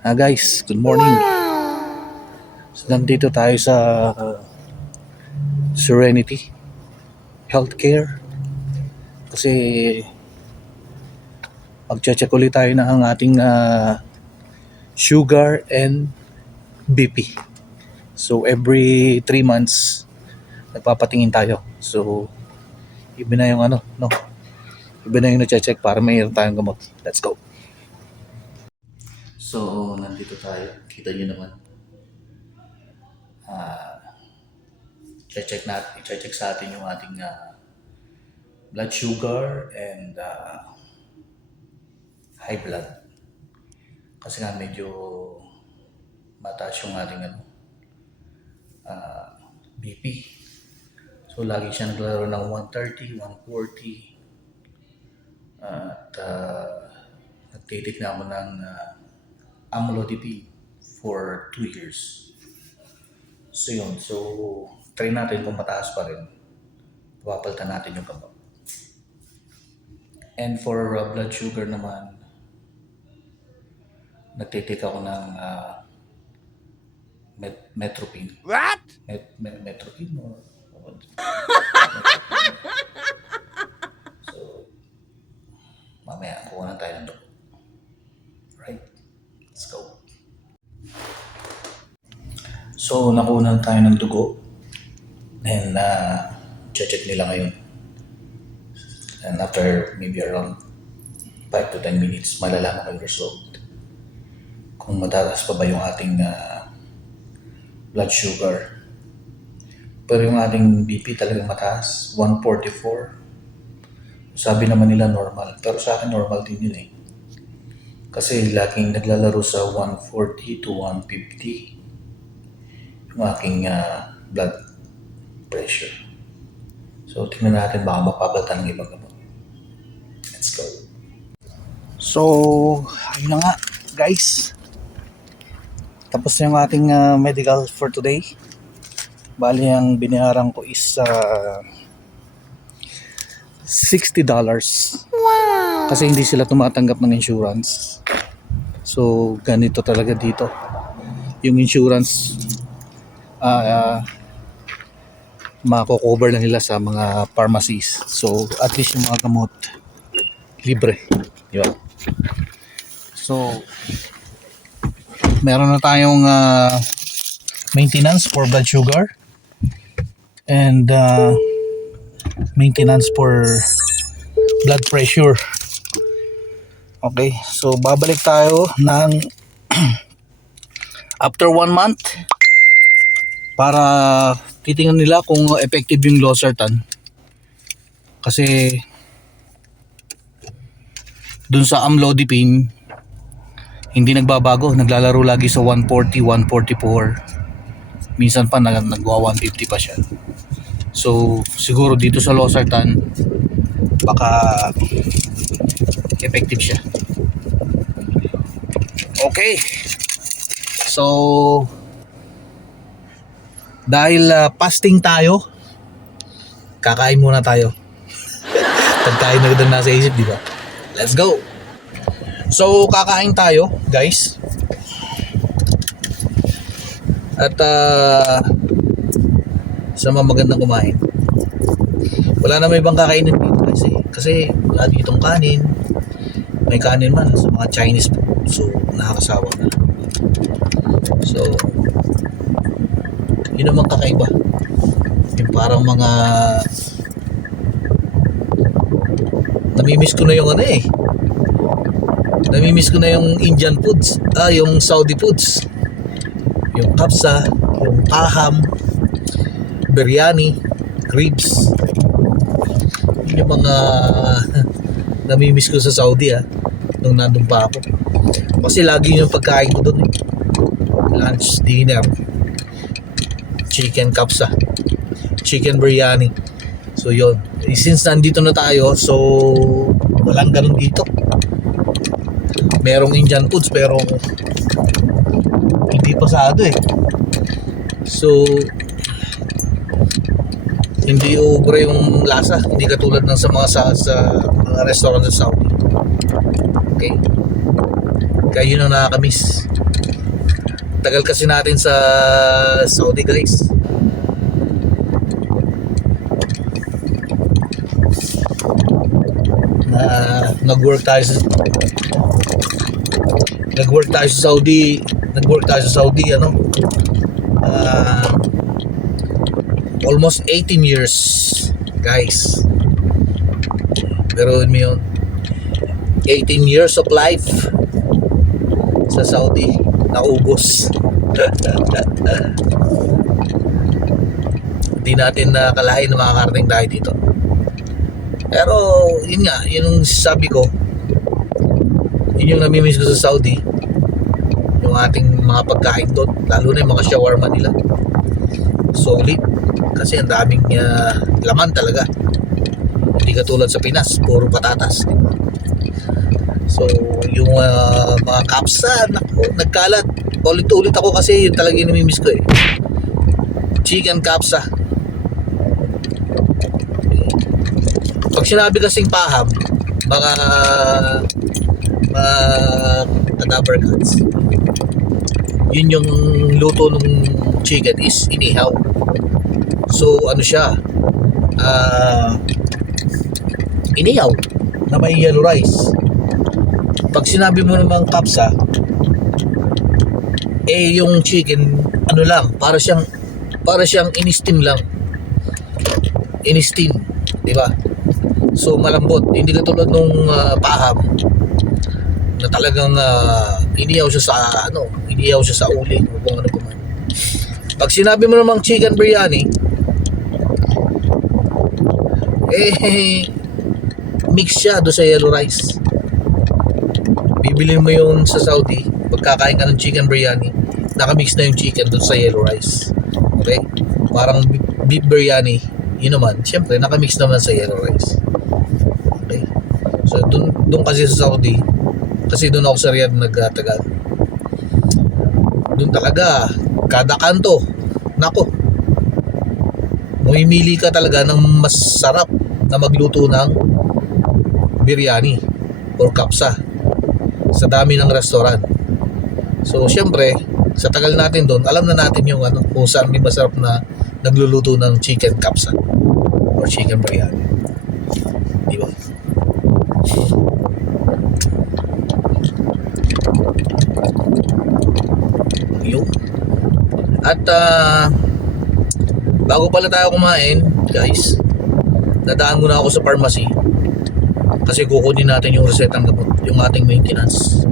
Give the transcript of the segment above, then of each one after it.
Guys, good morning. So, nandito tayo sa Serenity Healthcare kasi mag-check ulit tayo na ang ating sugar and BP. So every 3 months nagpapatingin tayo. So iba na yung iba na yung na-check para mayroon tayong gamot. Let's go. So nandito tayo. Kita nyo naman. I-check sa atin yung ating blood sugar and high blood. Kasi nga medyo mataas yung ating BP. So lagi siya naglalaro ng 130, 140. At nagtitik na ako ng amlodipine for 2 years. So yun, try natin kung mataas pa rin. Papalitan natin yung gamot. And for blood sugar naman, nagtitik ako ng metropine. What? Metropine or what? So, mamaya kuha na tayo ng dugo. Right? Let's go. So, nakuha na tayo ng dugo. And check nila ngayon. And after maybe around 5 to 10 minutes, malalaman ko yung result. Kung mataas pa ba yung ating blood sugar. Pero yung ating BP talagang mataas, 144. Sabi naman nila normal, pero sa akin normal din yun eh. Kasi laging naglalaro sa 140 to 150 yung aking blood pressure. So tingnan natin baka mapapalitan ng ibang gamot. Let's go. So, ayun na nga guys. Tapos na yung ating medical for today. Bali, ang binayaran ko is $60. Wow! Kasi hindi sila tumatanggap ng insurance. So, ganito talaga dito. Yung insurance, mako-cover na nila sa mga pharmacies. So, at least yung mga gamot, libre. Yun. So, meron na tayong maintenance for blood sugar and maintenance for blood pressure. Okay, so babalik tayo ng after 1 month para titingnan nila kung effective yung losartan. Kasi dun sa amlodipine hindi nagbabago, naglalaro lagi sa 140, 144. Minsan pa nagwa 150 pa siya. So siguro dito sa losartan baka effective siya. Okay. So dahil fasting tayo, kakain muna tayo. Pagkain na doon nasa isip, di ba? Let's go. So, kakain tayo, guys. At sa mga magandang kumain. Wala na may ibang kakainin dito kasi wala ditong kanin. May kanin man sa mga Chinese food. So, nakakasawa na. So, yun naman kakaiba. Yung parang mga namimiss ko na yung namimiss ko na yung Indian foods, yung Saudi foods, yung kapsa, yung taham, biryani, ribs. Yun yung mga namimiss ko sa Saudi nung nandun pa ako. Kasi lagi yung pagkain ko dun lunch, dinner, chicken kapsa, chicken biryani. So yun, since nandito na tayo, so walang ganun dito. Merong Indian foods pero hindi pasado eh. So hindi ubra yung lasa, hindi katulad ng sa mga restaurant sa Saudi. Okay? Kaya yun ang nakakamiss. Tagal kasi natin sa Saudi guys. Na nag-work tayo sa Saudi. Nag-work tayo sa Saudi ano. Almost 18 years guys. Pero yun 18 years of life sa Saudi naubos. Hindi natin nakalain na makakarating tayo dito. Pero yun nga, yun yung sabi ko, yun yung namimiss ko sa Saudi, yung ating mga pagkain doon, lalo na yung mga shawarma nila, solid kasi ang daming laman talaga, hindi katulad sa Pinas, puro patatas, diba? So yung mga kapsa, naku, nagkalat ulit-ulit ako kasi yun talaga yung namimiss ko chicken kapsa. Pag sinabi kasing paham, mga cadaver cuts, yun yung luto ng chicken is inihaw. So ano siya, inihaw na may yellow rice. Pag sinabi mo namang kapsa, yung chicken ano lang, para siyang in-steam lang, in-steam, di ba? So malambot, hindi katulad nung paham na talagang inihaw siya sa uli o kung ano pa man. Pag sinabi mo namang chicken biryani, mix siya do sa yellow rice. Bibili mo yun sa Saudi, pagkakain ka ng chicken biryani, nakamix na yung chicken doon sa yellow rice. Okay? Parang beef biryani, yun naman, syempre nakamix naman sa yellow rice. Okay? So doon kasi sa Saudi, kasi doon ako sa Riyadh nagtagal. Doon talaga, kada kanto, nako, mamimili ka talaga ng masarap na magluto ng biryani or kapsa sa dami ng restaurant. So syempre sa tagal natin doon, alam na natin yung kung saan may masarap na nagluluto ng chicken kapsa or chicken biryani, di ba? Yun. At bago pala tayo kumain guys, nadaan muna ako sa pharmacy kasi kukunin natin yung resetang gamot, yung ating maintenance.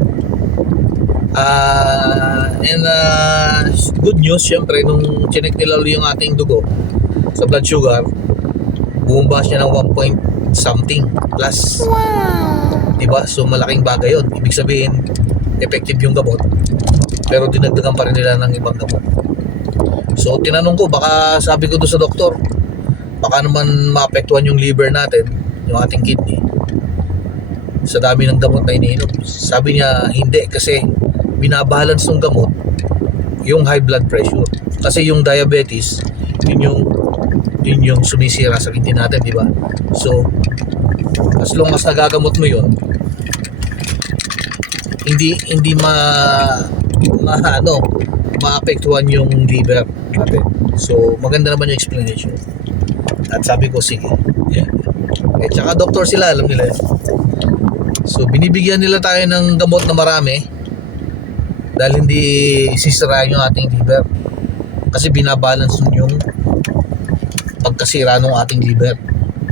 And good news, syempre nung chinek nila yung ating dugo sa blood sugar, bumaba siya ng 1 point something plus. Wow. Diba? So malaking bagay yun. Ibig sabihin effective yung gamot, pero dinagdagan pa rin nila ng ibang gamot. So tinanong ko, baka sabi ko doon sa doktor, baka naman maapektuhan yung liver natin, yung ating kidney, sa dami ng gamot na iniinom. Sabi niya hindi, kasi binabalance ng gamot yung high blood pressure. Kasi yung diabetes, yun yung sumisira sa kidney natin, di ba? So as long as nagagamot mo yun, hindi maapektuhan yung liver natin. So maganda naman yung explanation. At sabi ko sige. Tsaka doktor sila, alam nila yun. So binibigyan nila tayo ng gamot na marami dahil hindi sisirain yung ating liver, kasi binabalance yung pagkasira ng ating liver.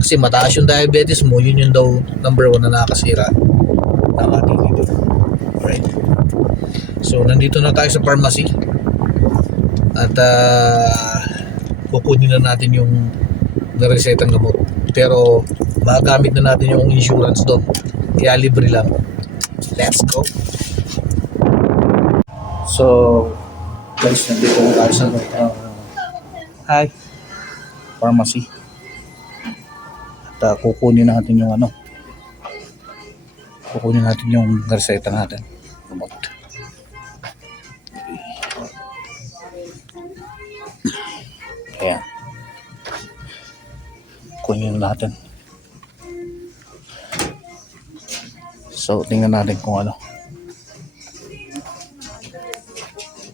Kasi mataas yung diabetes mo, yun yung daw number 1 na nakakasira ng ating liver. Right? So nandito na tayo sa pharmacy at kukunin na natin yung naresetang gamot, pero magamit na natin yung insurance doon, kaya libre lang. Let's go. So guys, nandito tayo sa pharmacy at kukunin natin yung reseta natin, gamot. Ayan, kunin natin. So tingnan natin kung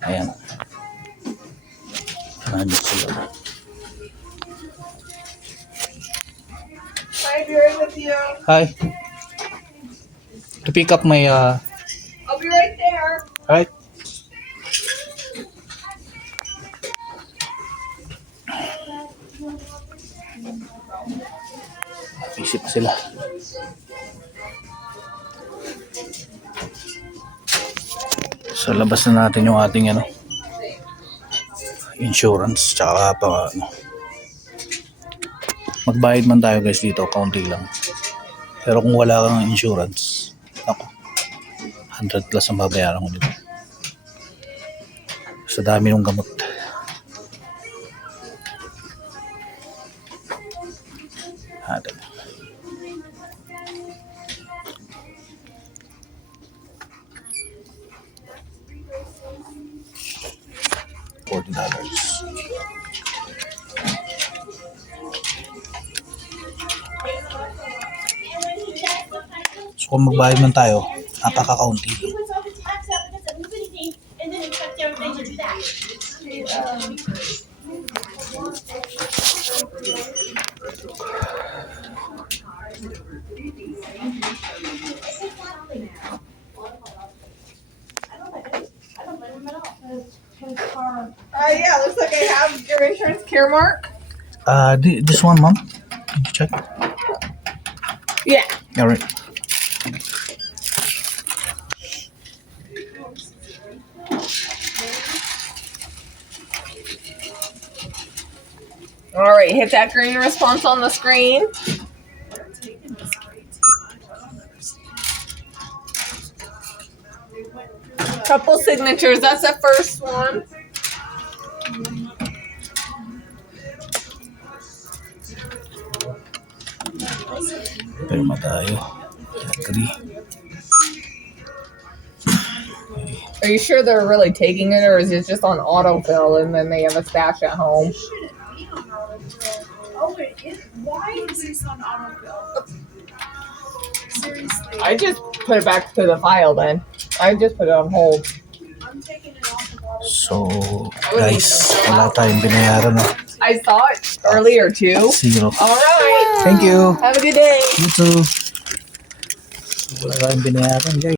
Ayan. Ano sila? Hi, I'll be right with you. Hi. To pick up my I'll be right there. right. Isip sila. So labas na natin yung ating insurance tsaka pa magbayad man tayo guys dito, kaunti lang. Pero kung wala kang insurance, ako 100 plus ang babayaran ko dito. Sa dami ng gamot. Atin. $40. So kung magbayad man tayo, napaka-kaunti. Yeah, looks like I have your insurance care mark. This one, mom. Did you check? Yeah. All right. All right, hit that green response on the screen. Couple signatures. That's the first one. Pirma tayo. Agree. Are you sure they're really taking it, or is it just on autofill and then they have a stash at home? Oh, it is. Why is this on autofill? Seriously. I just put it back to the file then. I just put it on hold. I'm taking it off of autofill. So, guys, wala tayong binayaran na. I saw it earlier too. 0. All right. Thank you. Have a good day. You too. Wala tayong binayaran, guys.